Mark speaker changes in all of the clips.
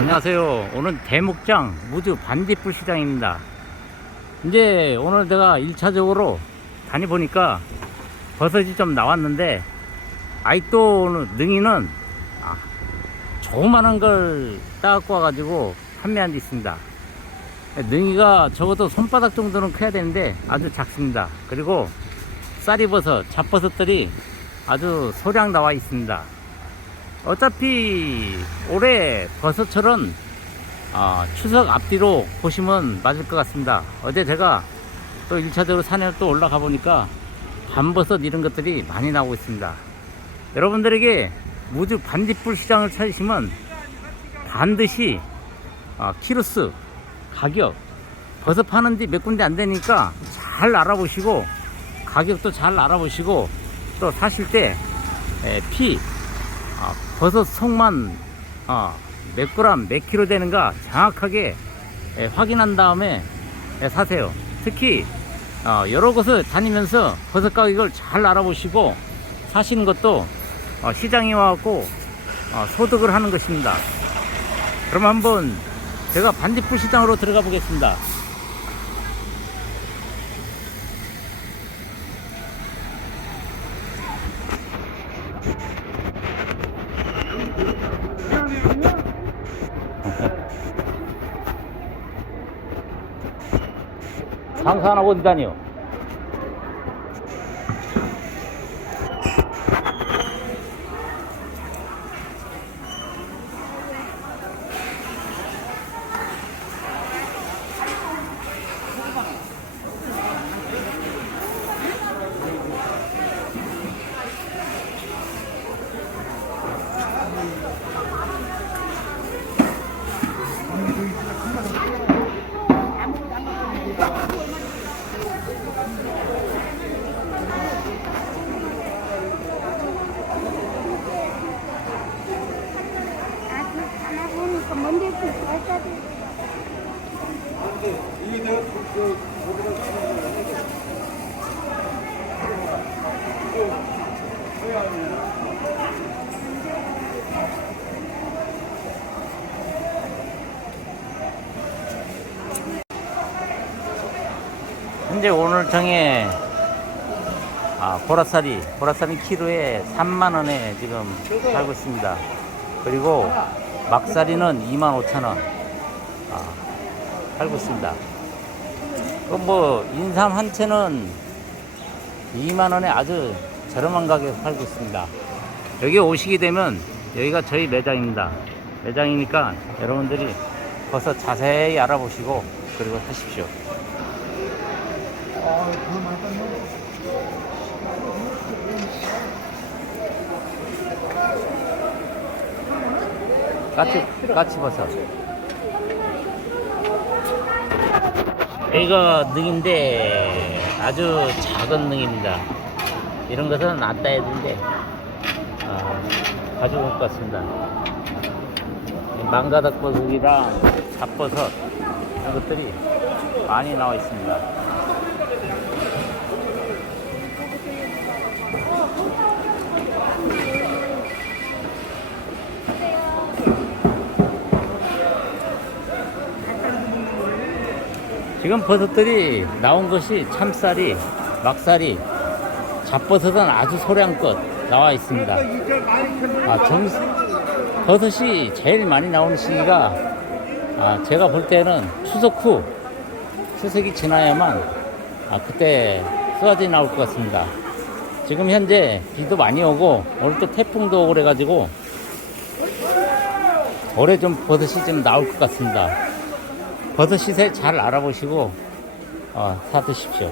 Speaker 1: 안녕하세요. 오늘 대목장 무주 반딧불 시장입니다. 이제 오늘 내가 1차적으로 다녀보니까 버섯이 좀 나왔는데 아직도 능이는 아, 조그만한 걸 따갖고 와가지고 판매한 데 있습니다. 능이가 적어도 손바닥 정도는 커야 되는데 아주 작습니다. 그리고 쌀이버섯, 잡버섯들이 아주 소량 나와 있습니다. 어차피 올해 버섯철은 어, 추석 앞뒤로 보시면 맞을 것 같습니다. 어제 제가 또 1차적으로 산에 또 올라가 보니까 밤버섯 이런 것들이 많이 나오고 있습니다. 여러분들에게 무주 반딧불 시장을 찾으시면 반드시 어, 키로수, 가격, 버섯 파는데 몇 군데 안 되니까 잘 알아보시고 가격도 잘 알아보시고 또 사실 때 에, 피, 아, 버섯 속만 어, 몇 그램 몇 킬로 되는가 정확하게 예, 확인한 다음에 예, 사세요. 특히 어, 여러 곳을 다니면서 버섯 가격을 잘 알아보시고 사시는 것도 어, 시장에 와갖고 어, 소득을 하는 것입니다. 그럼 한번 제가 반딧불 시장으로 들어가 보겠습니다. 장사하나 어디 다녀?
Speaker 2: 아직 하나 보니까 먼저 할까
Speaker 1: 현재 오늘 정에 아, 보라쌀이 보라쌀이 키로에 3만 원에 지금 팔고 있습니다. 그리고 막살이는 2만 5천 원 아, 팔고 있습니다. 그뭐 인삼 한 채는 2만 원에 아주 저렴한 가격에 팔고 있습니다. 여기 오시게 되면 여기가 저희 매장입니다. 매장이니까 여러분들이 벌써 자세히 알아보시고 그리고 사십시오. 까치, 까치 버섯. 이거 능인데 아주 작은 능입니다. 이런 것은 안 따야 되는데, 아, 가지고 올것 같습니다. 이 망가닥 버섯이랑 잡버섯, 이런 것들이 많이 나와 있습니다. 지금 버섯들이 나온 것이 참쌀이, 막살이, 잡버섯은 아주 소량껏 나와 있습니다. 아, 정, 버섯이 제일 많이 나오는 시기가 아, 제가 볼 때는 추석 후 추석이 지나야만 아, 그때 쏟아져 나올 것 같습니다. 지금 현재 비도 많이 오고 오늘 또 태풍도 오고 그래가지고 올해 좀 버섯이 좀 나올 것 같습니다. 버섯 시세 잘 알아보시고 어, 사 드십시오.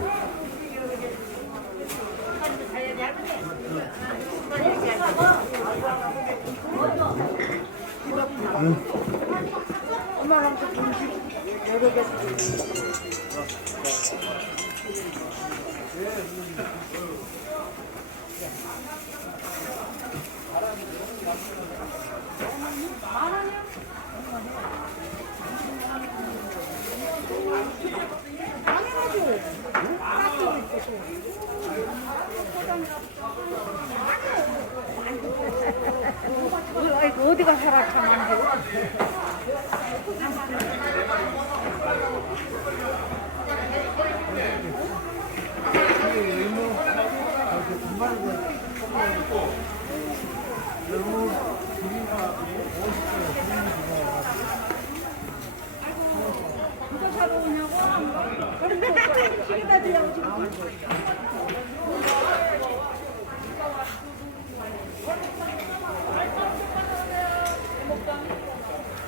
Speaker 2: 어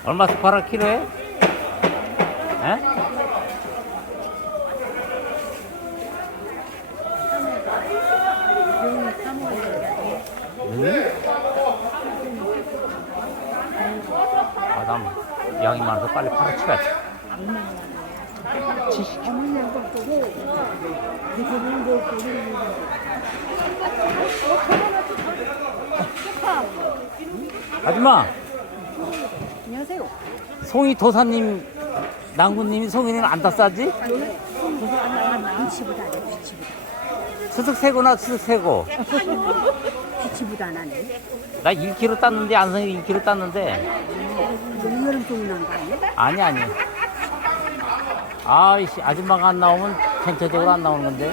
Speaker 1: 얼마씩 팔아 키로에? 에? 응? 아, 난 양이 많아서 빨리 팔아치워야지. 70. 아줌마,
Speaker 2: 안녕하세요.
Speaker 1: 송이 도사님, 낭구님이 송이는 안 땄싸지?
Speaker 2: 비치보다 안 해, 비치보다.
Speaker 1: 추석 세고나 추석 세고.
Speaker 2: 비치보다 안 하네.
Speaker 1: 나 1kg 땄는데, 안성이 1kg 땄는데.
Speaker 2: 여름 동난 거 아니야?
Speaker 1: 아니, 아니. 아이씨, 아줌마가 안 나오면 전체적으로 안 나오는 건데.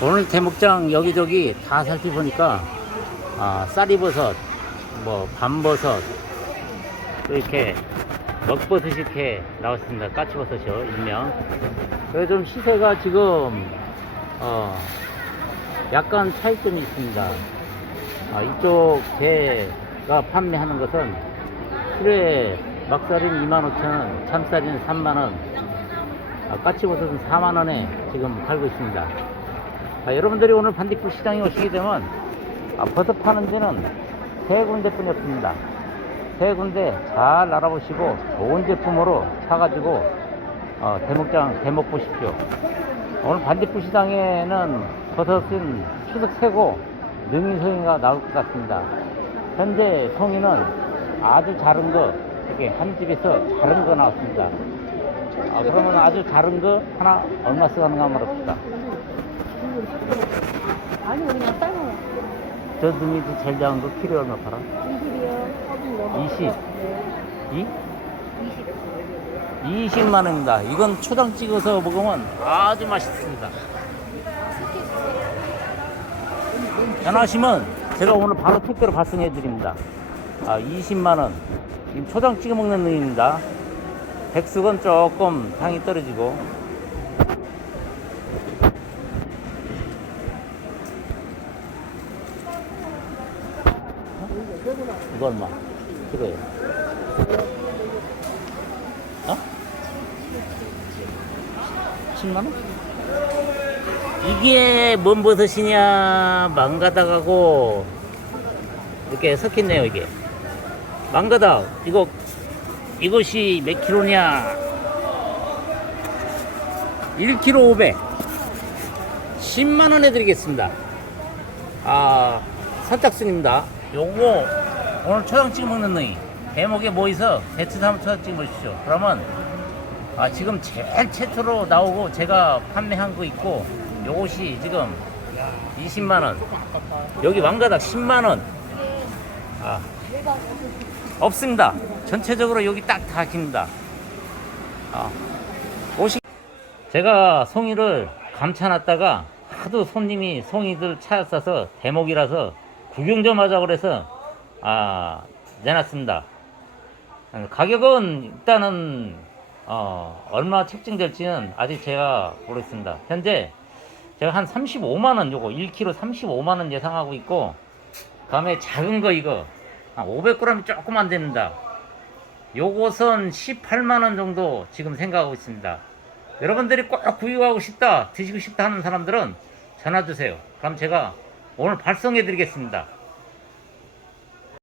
Speaker 1: 오늘 대목장 여기저기 다 살펴보니까 아, 쌀이버섯, 뭐 밤버섯, 또 이렇게 먹버섯이 이렇게 나왔습니다. 까치버섯이요, 일명. 그래서 좀 시세가 지금 어, 약간 차이점이 있습니다. 아, 이쪽 배가 판매하는 것은 키로에 막살인 25,000원, 참살인 3만원, 아, 까치버섯은 4만원에 지금 팔고 있습니다. 아, 여러분들이 오늘 반딧불 시장에 오시게 되면 아, 버섯 파는 데는 세 군데 뿐이 없습니다. 세 군데 잘 알아보시고 좋은 제품으로 사가지고 어, 대목장 대목 보십시오. 오늘 반딧불 시장에는 버섯은 추석 세고 능이송이가 나올 것 같습니다. 현재 송이는 아주 작은 거, 이렇게 한 집에서 작은 거 나왔습니다. 아, 그러면 아주 작은 거 하나 얼마 쓰가는가 한번 봅시다.
Speaker 2: 아니, 그냥 삶아요.
Speaker 1: 저 능이도 제일 작은 거 키로 얼마 팔아?
Speaker 2: 20이요.
Speaker 1: 20. 이? 20만 원입니다. 이건 초장 찍어서 먹으면 아주 맛있습니다. 전화하시면 제가 오늘 바로 택배로 발송해 드립니다. 아, 20만 원. 지금 초장 찍어 먹는 능입니다. 백숙은 조금 향이 떨어지고. 이거 얼마? 키로에. 어? 10만원? 이게 뭔 버섯이냐? 망가닥하고 이렇게 섞였네요 이게. 망가닥 이거 이것이 몇 킬로냐? 1kg 500 10만원에 드리겠습니다. 아 선착순입니다. 요거 오늘 초장 찍어 먹는 놈이 대목에 뭐 있어? 대추 한번 초장 찍어 보십시오. 그러면 아 지금 제일 최초로 나오고 제가 판매한 거 있고 요것이 지금 20만원. 여기 왕가닥 10만원. 아 없습니다. 전체적으로 여기 딱 다 깁니다. 아 옷이 제가 송이를 감춰놨다가 하도 손님이 송이들 찾아서 대목이라서 구경 좀 하자고 그래서 아 내놨습니다. 가격은 일단은 어, 얼마 책정될지는 아직 제가 모르겠습니다. 현재 제가 한 35만원 요거 1kg 35만원 예상하고 있고 다음에 작은 거 이거 한 500g이 조금 안 됩니다. 요것은 18만원 정도 지금 생각하고 있습니다. 여러분들이 꼭 구입하고 싶다, 드시고 싶다 하는 사람들은 전화 주세요. 그럼 제가 오늘 발송해 드리겠습니다.